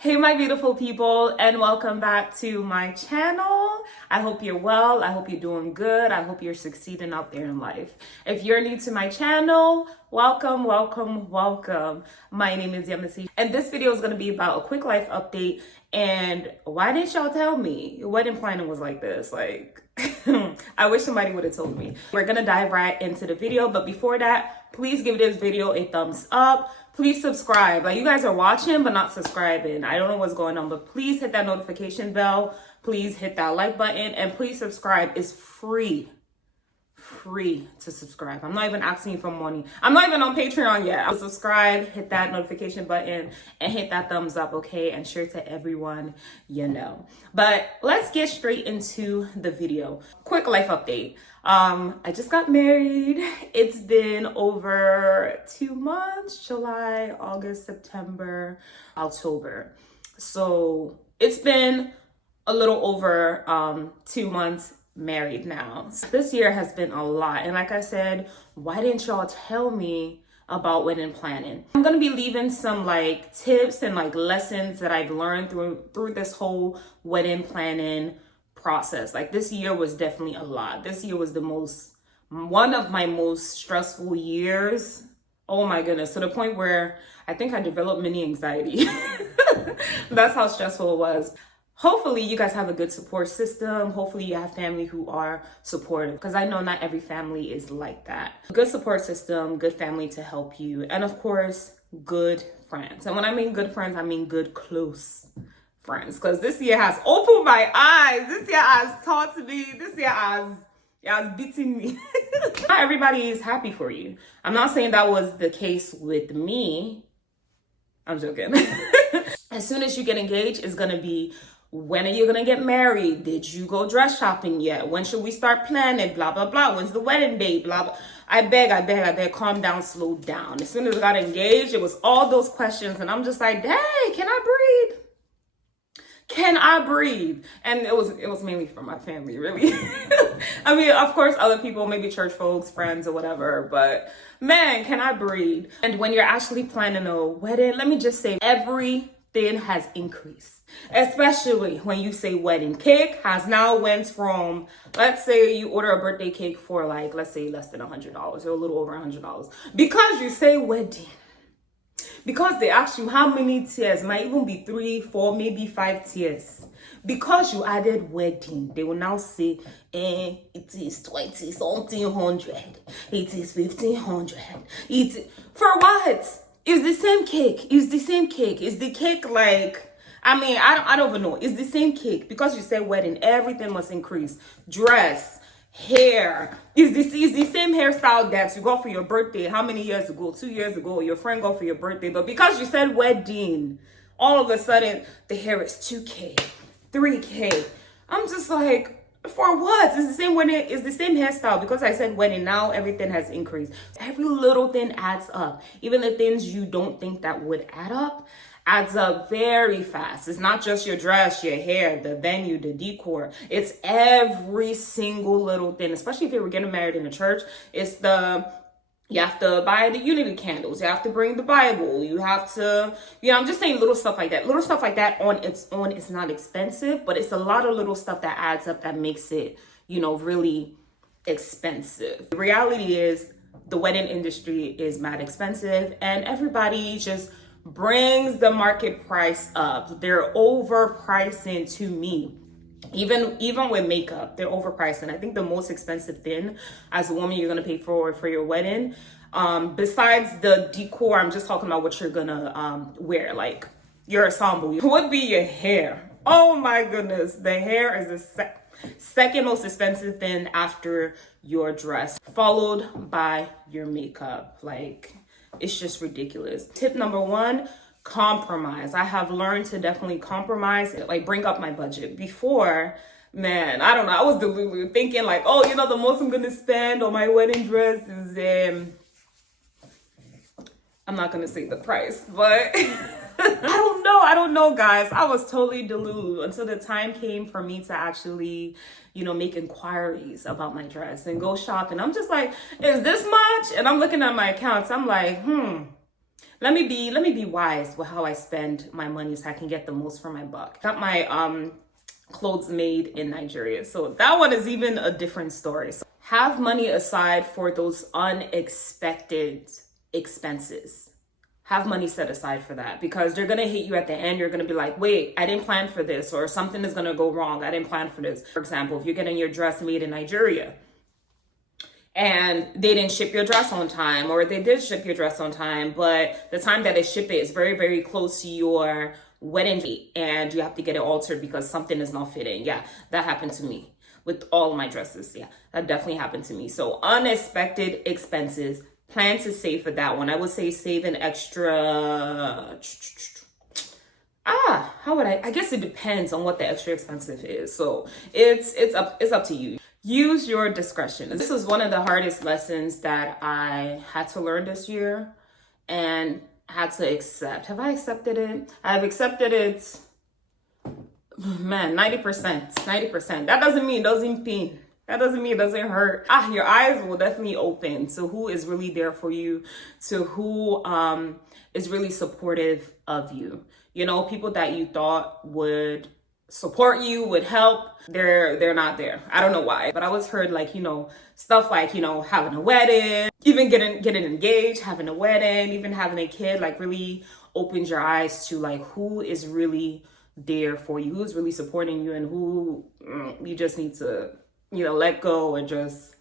Hey my beautiful people, and welcome back to my channel. I hope you're well. I hope you're doing good. I hope you're succeeding out there in life. If you're new to my channel, welcome. My name is Yemisi, and this video is going to be about a quick life update. And why didn't y'all tell me wedding planning was like this? I wish somebody would have told me. We're gonna dive right into the video, but before that, please give this video a thumbs up. Please subscribe. You guys are watching but not subscribing. I don't know what's going on, but please hit that notification bell. Please hit that like button, and please subscribe. It's free to subscribe. I'm not even asking you for money. I'm not even on Patreon yet. I'll subscribe, hit that notification button, and hit that thumbs up, okay? And share to everyone you know. But let's get straight into the video. Quick life update. I just got married. It's been over 2 months, July, August, September, October. So it's been a little over 2 months married now. This year has been a lot. And like I said, why didn't y'all tell me about wedding planning? I'm gonna be leaving some tips and lessons that I've learned through this whole wedding planning process. This year was definitely a lot. This year was one of my most stressful years. Oh my goodness, to the point where I think I developed mini anxiety. That's how stressful it was. Hopefully you guys have a good support system. Hopefully you have family who are supportive, because I know not every family is like that. Good support system, good family to help you, and of course, good friends. And when I mean good friends, I mean good close friends, because this year has opened my eyes. This year has taught me. This year has beaten me. Not everybody is happy for you. I'm not saying that was the case with me. I'm joking. As soon as you get engaged, it's gonna be, when are you gonna get married? Did you go dress shopping yet? When should we start planning? Blah, blah, blah. When's the wedding date? Blah, blah. I beg, calm down, slow down. As soon as I got engaged, it was all those questions. And I'm just like, hey, can I breathe? Can I breathe? And it was mainly from my family, really. I mean, of course, other people, maybe church folks, friends or whatever, but man, can I breathe? And when you're actually planning a wedding, let me just say, everything has increased. Especially when you say wedding. Cake has now went from, let's say you order a birthday cake for let's say less than $100 or a little over $100. Because you say wedding. Because they ask you how many tiers, might even be 3, 4, maybe 5 tiers. Because you added wedding, they will now say, it is 20 something hundred. It is 1500. For what? It's the same cake. It's the same cake. Is the cake I don't even know. It's the same cake. Because you said wedding, everything must increase. Dress, hair. Is the same hairstyle that you got for your birthday how many years ago? 2 years ago, your friend got for your birthday. But because you said wedding, all of a sudden the hair is 2K, 3K. I'm just like, for what? It's the same wedding, it's the same hairstyle. Because I said wedding, now everything has increased. Every little thing adds up. Even the things you don't think that would add up adds up very fast. It's not just your dress, your hair, the venue, the decor. It's every single little thing, especially if you were getting married in a church. You have to buy the unity candles. You have to bring the Bible. You have to, I'm just saying little stuff like that. Little stuff like that on its own is not expensive, but it's a lot of little stuff that adds up that makes it, really expensive. The reality is the wedding industry is mad expensive, and everybody just brings the market price up. They're overpricing to me. Even with makeup, they're overpricing. I think the most expensive thing as a woman you're gonna pay for your wedding, besides the decor, I'm just talking about what you're gonna wear, your ensemble, would be your hair. Oh my goodness, the hair is the second most expensive thing after your dress, followed by your makeup. It's just ridiculous. Tip number 1, compromise. I have learned to definitely compromise, bring up my budget. Before, man, I don't know, I was delulu thinking the most I'm gonna spend on my wedding dress is I'm not gonna say the price, but I don't know, guys. I was totally delulu until the time came for me to actually, make inquiries about my dress and go shopping. I'm just like, is this much? And I'm looking at my accounts. I'm like, let me be wise with how I spend my money so I can get the most for my buck. Got my clothes made in Nigeria. So that one is even a different story. So have money aside for those unexpected expenses. Have money set aside for that, because they're going to hit you at the end. You're going to be like, wait, I didn't plan for this, or something is going to go wrong. I didn't plan for this. For example, if you're getting your dress made in Nigeria and they didn't ship your dress on time, or they did ship your dress on time, but the time that they ship it is very, very close to your wedding date and you have to get it altered because something is not fitting. Yeah, that happened to me with all my dresses. Yeah, that definitely happened to me. So unexpected expenses, plan to save for that one. I would say save an extra, how would I guess it depends on what the extra expensive is. So it's up to you. Use your discretion. This was one of the hardest lessons that I had to learn this year and had to accept. Have I accepted it? I've accepted it, man, 90%. That doesn't mean it doesn't pain. That doesn't mean it doesn't hurt. Your eyes will definitely open to who is really there for you, to who is really supportive of you. You know, people that you thought would support you, would help, they're not there. I don't know why, but I always heard like, you know, stuff like, you know, having a wedding, even getting engaged, having a wedding, even having a kid, like really opens your eyes to like who is really there for you, who's really supporting you, and who you just need to, you know, let go and just,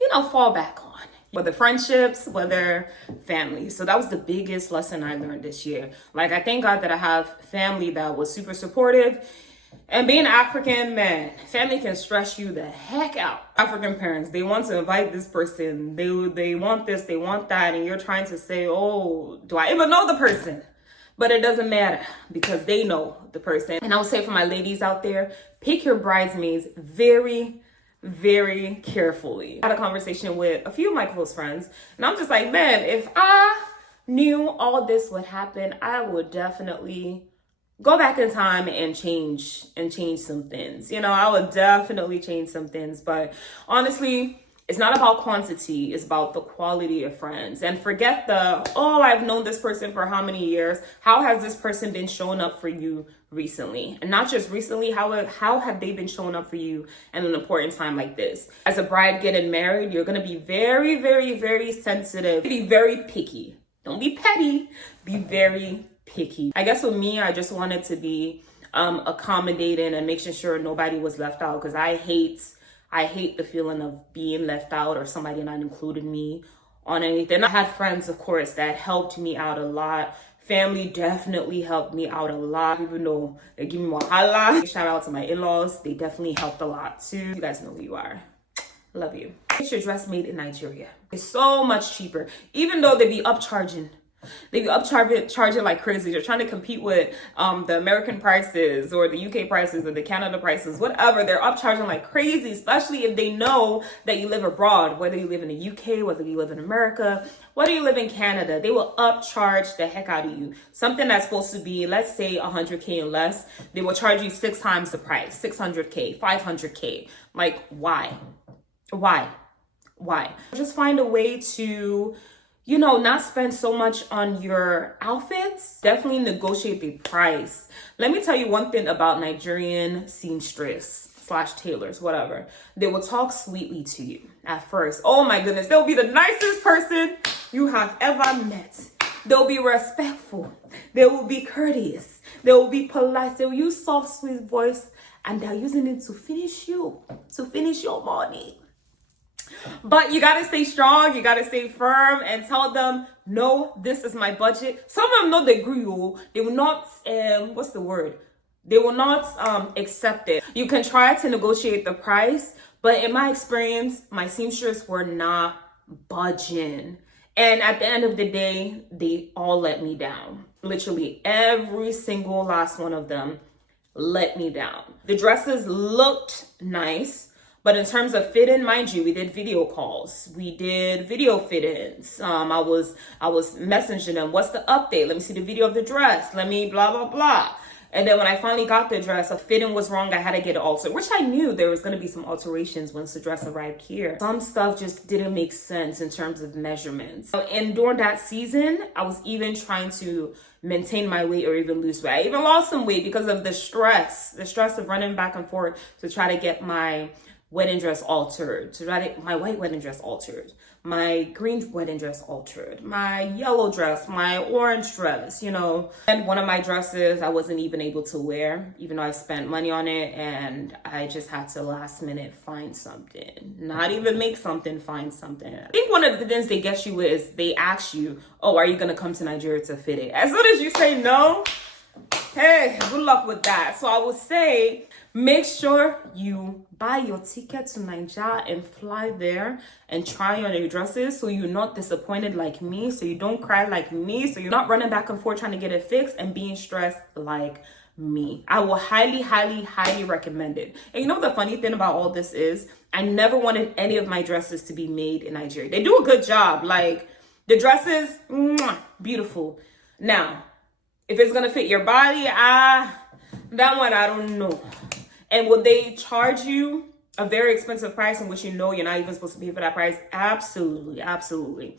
you know, fall back on. Whether friendships, whether family. So that was the biggest lesson I learned this year. Like, I thank God that I have family that was super supportive. And being African, man, family can stress you the heck out. African parents, they want to invite this person. They want this, they want that. And you're trying to say, oh, do I even know the person? But it doesn't matter because they know the person. And I would say for my ladies out there, pick your bridesmaids very, very carefully. I had a conversation with a few of my close friends, and I'm just like, man, if I knew all this would happen, I would definitely go back in time and change some things. You know, I would definitely change some things. But honestly, it's not about quantity, it's about the quality of friends. And forget the, oh, I've known this person for how many years? How has this person been showing up for you recently? And not just recently, how have they been showing up for you at an important time like this? As a bride getting married, you're gonna be very, very, very sensitive. Be very picky. Don't be petty, be very picky. I guess with me, I just wanted to be accommodating and making sure nobody was left out, because I hate the feeling of being left out or somebody not including me on anything. I had friends, of course, that helped me out a lot. Family definitely helped me out a lot, even though they give me wahala. Shout out to my in-laws. They definitely helped a lot too. You guys know who you are. Love you. Get your dress made in Nigeria. It's so much cheaper, even though they be upcharging. They be upcharging like crazy. They're trying to compete with the American prices or the UK prices or the Canada prices, whatever. They're upcharging like crazy, especially if they know that you live abroad, whether you live in the UK, whether you live in America, whether you live in Canada. They will upcharge the heck out of you. Something that's supposed to be, let's say, 100K and less, they will charge you 6 times the price, 600K, 500K. Like, why? Just find a way to, you know, not spend so much on your outfits. Definitely negotiate the price. Let me tell you one thing about Nigerian seamstress / tailors, whatever. They will talk sweetly to you at first. Oh my goodness, they'll be the nicest person you have ever met. They'll be respectful. They will be courteous. They will be polite. They will use soft, sweet voice, and they're using it to finish your money. But you gotta stay strong, you gotta stay firm and tell them, no, this is my budget. Some of them know they agree, they will not, They will not accept it. You can try to negotiate the price, but in my experience, my seamstresses were not budging. And at the end of the day, they all let me down. Literally every single last one of them let me down. The dresses looked nice, but in terms of fit-in, mind you, we did video calls. We did video fit-ins. I was messaging them, what's the update? Let me see the video of the dress. Let me blah, blah, blah. And then when I finally got the dress, a fitting was wrong. I had to get it altered, which I knew there was going to be some alterations once the dress arrived here. Some stuff just didn't make sense in terms of measurements. And during that season, I was even trying to maintain my weight or even lose weight. I even lost some weight because of the stress of running back and forth to try to get my wedding dress altered, my white wedding dress altered, my green wedding dress altered, my yellow dress, my orange dress, you know. And one of my dresses I wasn't even able to wear, even though I spent money on it, and I just had to last minute find something. Not even make something, find something. I think one of the things they get you with is they ask you, oh, are you gonna come to Nigeria to fit it? As soon as you say no, hey, good luck with that. So I would say, make sure you buy your ticket to Nigeria and fly there and try on your dresses so you're not disappointed like me, so you don't cry like me, so you're not running back and forth trying to get it fixed and being stressed like me. I will highly, highly, highly recommend it. And you know the funny thing about all this is, I never wanted any of my dresses to be made in Nigeria. They do a good job. Like, the dresses, beautiful. Now, if it's gonna fit your body, that one I don't know. And would they charge you a very expensive price in which you know you're not even supposed to pay for that price? Absolutely, absolutely.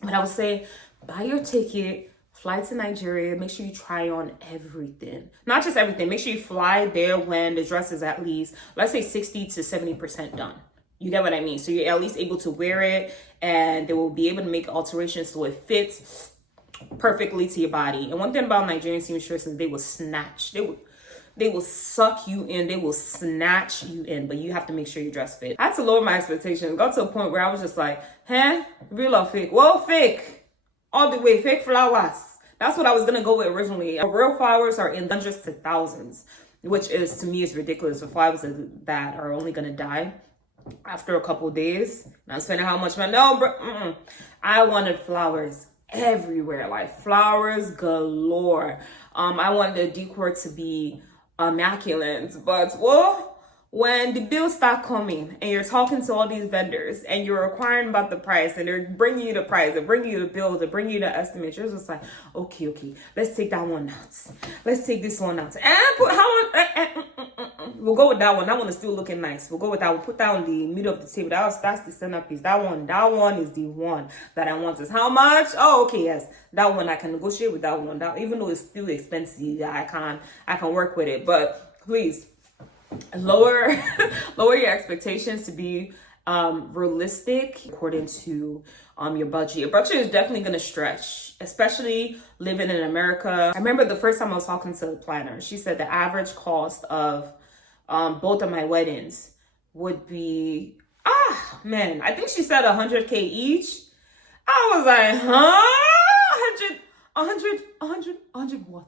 But I would say, buy your ticket, fly to Nigeria, make sure you try on everything. Not just everything, make sure you fly there when the dress is at least, let's say 60 to 70% done. You get what I mean? So you're at least able to wear it, and they will be able to make alterations so it fits perfectly to your body. And one thing about Nigerian seamstresses is they will snatch. They will suck you in. They will snatch you in, but you have to make sure your dress fit. I had to lower my expectations. It got to a point where I was just like, real or fake? Well, fake. All the way, fake flowers. That's what I was going to go with originally. Real flowers are in hundreds to thousands, which is, to me, is ridiculous. The flowers that are only going to die after a couple days. And I'm spending how much money? No, bro. I wanted flowers everywhere, like flowers galore. I wanted the decor to be immaculate, but when the bills start coming and you're talking to all these vendors and you're inquiring about the price and they're bringing you the price, they're bringing you the bills, they're bringing you the estimates, you're just like, okay, let's take that one out, let's take this one out, and we'll go with that one. That one is still looking nice. We'll go with that one. Put that on the middle of the table. That's the centerpiece. That one is the one that I want. Is how much? Oh, okay, yes, that one I can negotiate with that one. That, even though it's still expensive, I can work with it. But please lower your expectations to be realistic according to your budget. Your budget is definitely going to stretch, especially living in America. I remember the first time I was talking to the planner, she said the average cost of both of my weddings would be, I think she said 100K each. I was like, 100 what?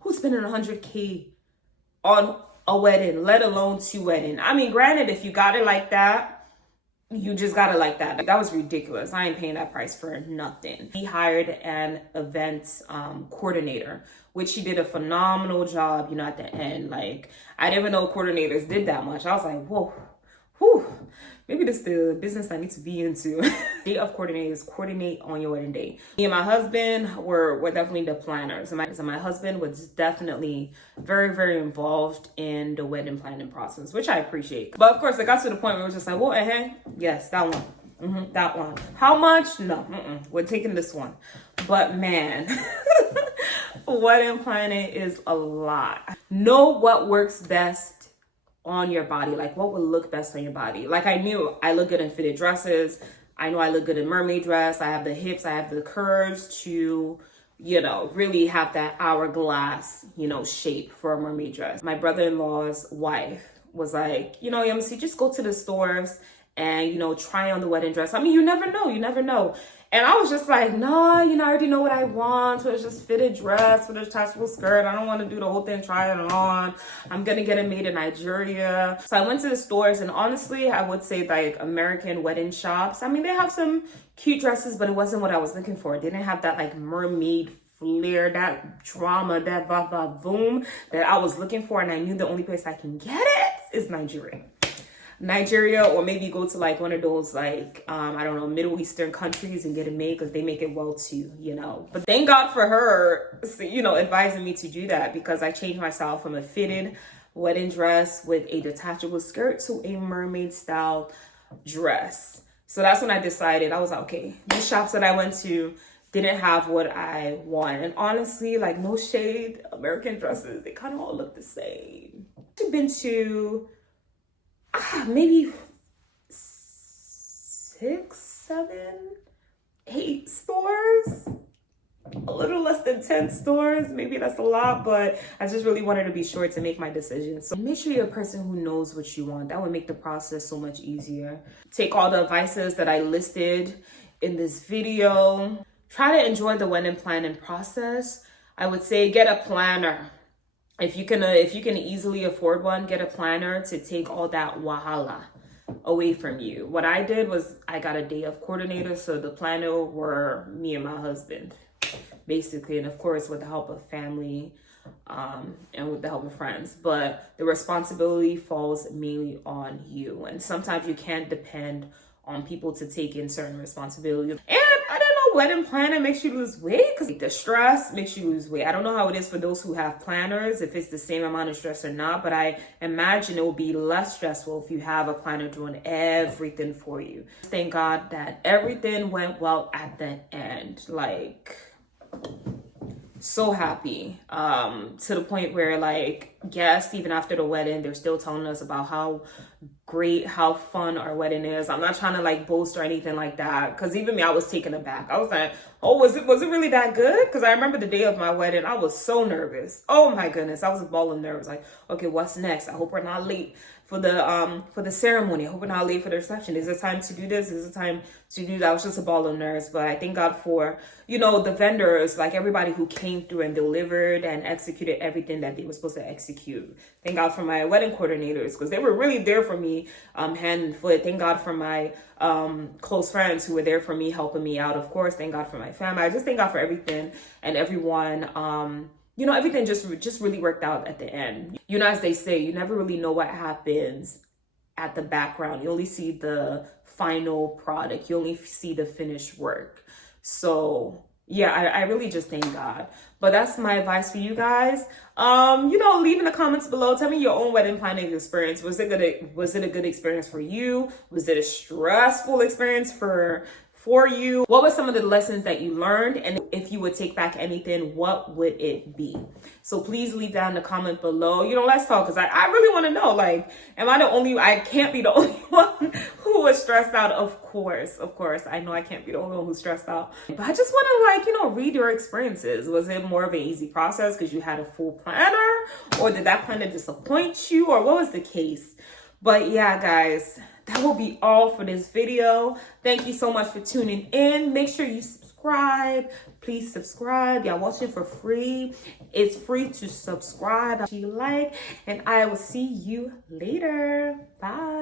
Who's spending 100K on a wedding, let alone two weddings? I mean, granted, if you got it like that, you just got it like that. That was ridiculous. I ain't paying that price for nothing. He hired an event coordinator, which she did a phenomenal job, at the end. Like, I didn't even know coordinators did that much. I was like, whoa, maybe this is the business I need to be into. Day of coordinators, coordinate on your wedding day. Me and my husband were definitely the planners. And my husband was definitely very, very involved in the wedding planning process, which I appreciate. But of course, it got to the point where it was just like, yes, that one. That one. How much? No, we're taking this one. But man, wedding planning is a lot. Know what works best on your body, like what would look best on your body. Like, I knew I look good in fitted dresses. I know I look good in mermaid dress. I have the hips, I have the curves to, really have that hourglass, shape for a mermaid dress. My brother-in-law's wife was like, Yamsi, just go to the stores and, try on the wedding dress. I mean, you never know. And I was just like, no, I already know what I want. So it's just fitted dress with a detachable skirt. I don't want to do the whole thing, try it on. I'm going to get it made in Nigeria. So I went to the stores, and honestly, I would say like American wedding shops. I mean, they have some cute dresses, but it wasn't what I was looking for. They didn't have that like mermaid flair, that drama, that boom that I was looking for. And I knew the only place I can get it is Nigeria. Nigeria, or maybe go to like one of those like I don't know, Middle Eastern countries and get it made, because they make it well too, you know. But thank God for her, you know, advising me to do that, because I changed myself from a fitted wedding dress with a detachable skirt to a mermaid style dress. So that's when I decided, I was like, okay, these shops that I went to didn't have what I want. And honestly, like, no shade, American dresses, they kind of all look the same. I've been to maybe 6, 7, 8 stores. A little less than 10 stores. Maybe that's a lot, but I just really wanted to be sure to make my decision. So make sure you're a person who knows what you want. That would make the process so much easier. Take all the advices that I listed in this video. Try to enjoy the wedding planning process. I would say get a planner. If you can easily afford one, get a planner to take all that wahala away from you. What I did was I got a day of coordinators, so the planner were me and my husband, basically, and of course with the help of family and with the help of friends. But the responsibility falls mainly on you, and sometimes you can't depend on people to take in certain responsibilities. And I don't know, wedding planning makes you lose weight, because the stress makes you lose weight. I don't know how it is for those who have planners, if it's the same amount of stress or not, but I imagine it will be less stressful if you have a planner doing everything for you. Thank God that everything went well at the end. Like, so happy, to the point where, like, guests, even after the wedding, they're still telling us about how great, how fun our wedding is. I'm not trying to like boast or anything like that, because even me, I was taken aback. I was like, oh, was it really that good? Because I remember the day of my wedding, I was so nervous. Oh my goodness, I was a ball of nerves. Like, okay, what's next? I hope we're not late for the ceremony. I hope we're not late for the reception. Is it time to do this? Is it time to do that? I was just a ball of nerves. But I thank God for, you know, the vendors, like everybody who came through and delivered and executed everything that they were supposed to execute. Thank God for my wedding coordinators, because they were really there for me, hand and foot. Thank God for my close friends who were there for me, helping me out. Of course, thank God for my family. I just thank God for everything and everyone. You know, everything just really worked out at the end. You know, as they say, you never really know what happens at the background. You only see the final product. You only see the finished work. So yeah, I really just thank God. But that's my advice for you guys. You know, leave in the comments below. Tell me your own wedding planning experience. Was it a good experience for you? Was it a stressful experience for you? What were some of the lessons that you learned? And if you would take back anything, what would it be? So please leave down in the comment below. You know, let's talk, because I really want to know, like, I can't be the only one who was stressed out. Of course, I know I can't be the only one who's stressed out. But I just want to, like, you know, read your experiences. Was it more of an easy process because you had a full planner? Or did that planner disappoint you? Or what was the case? But yeah, guys, that will be all for this video. Thank you so much for tuning in. Make sure you subscribe. Please subscribe. Y'all watching for free. It's free to subscribe if you like. And I will see you later. Bye.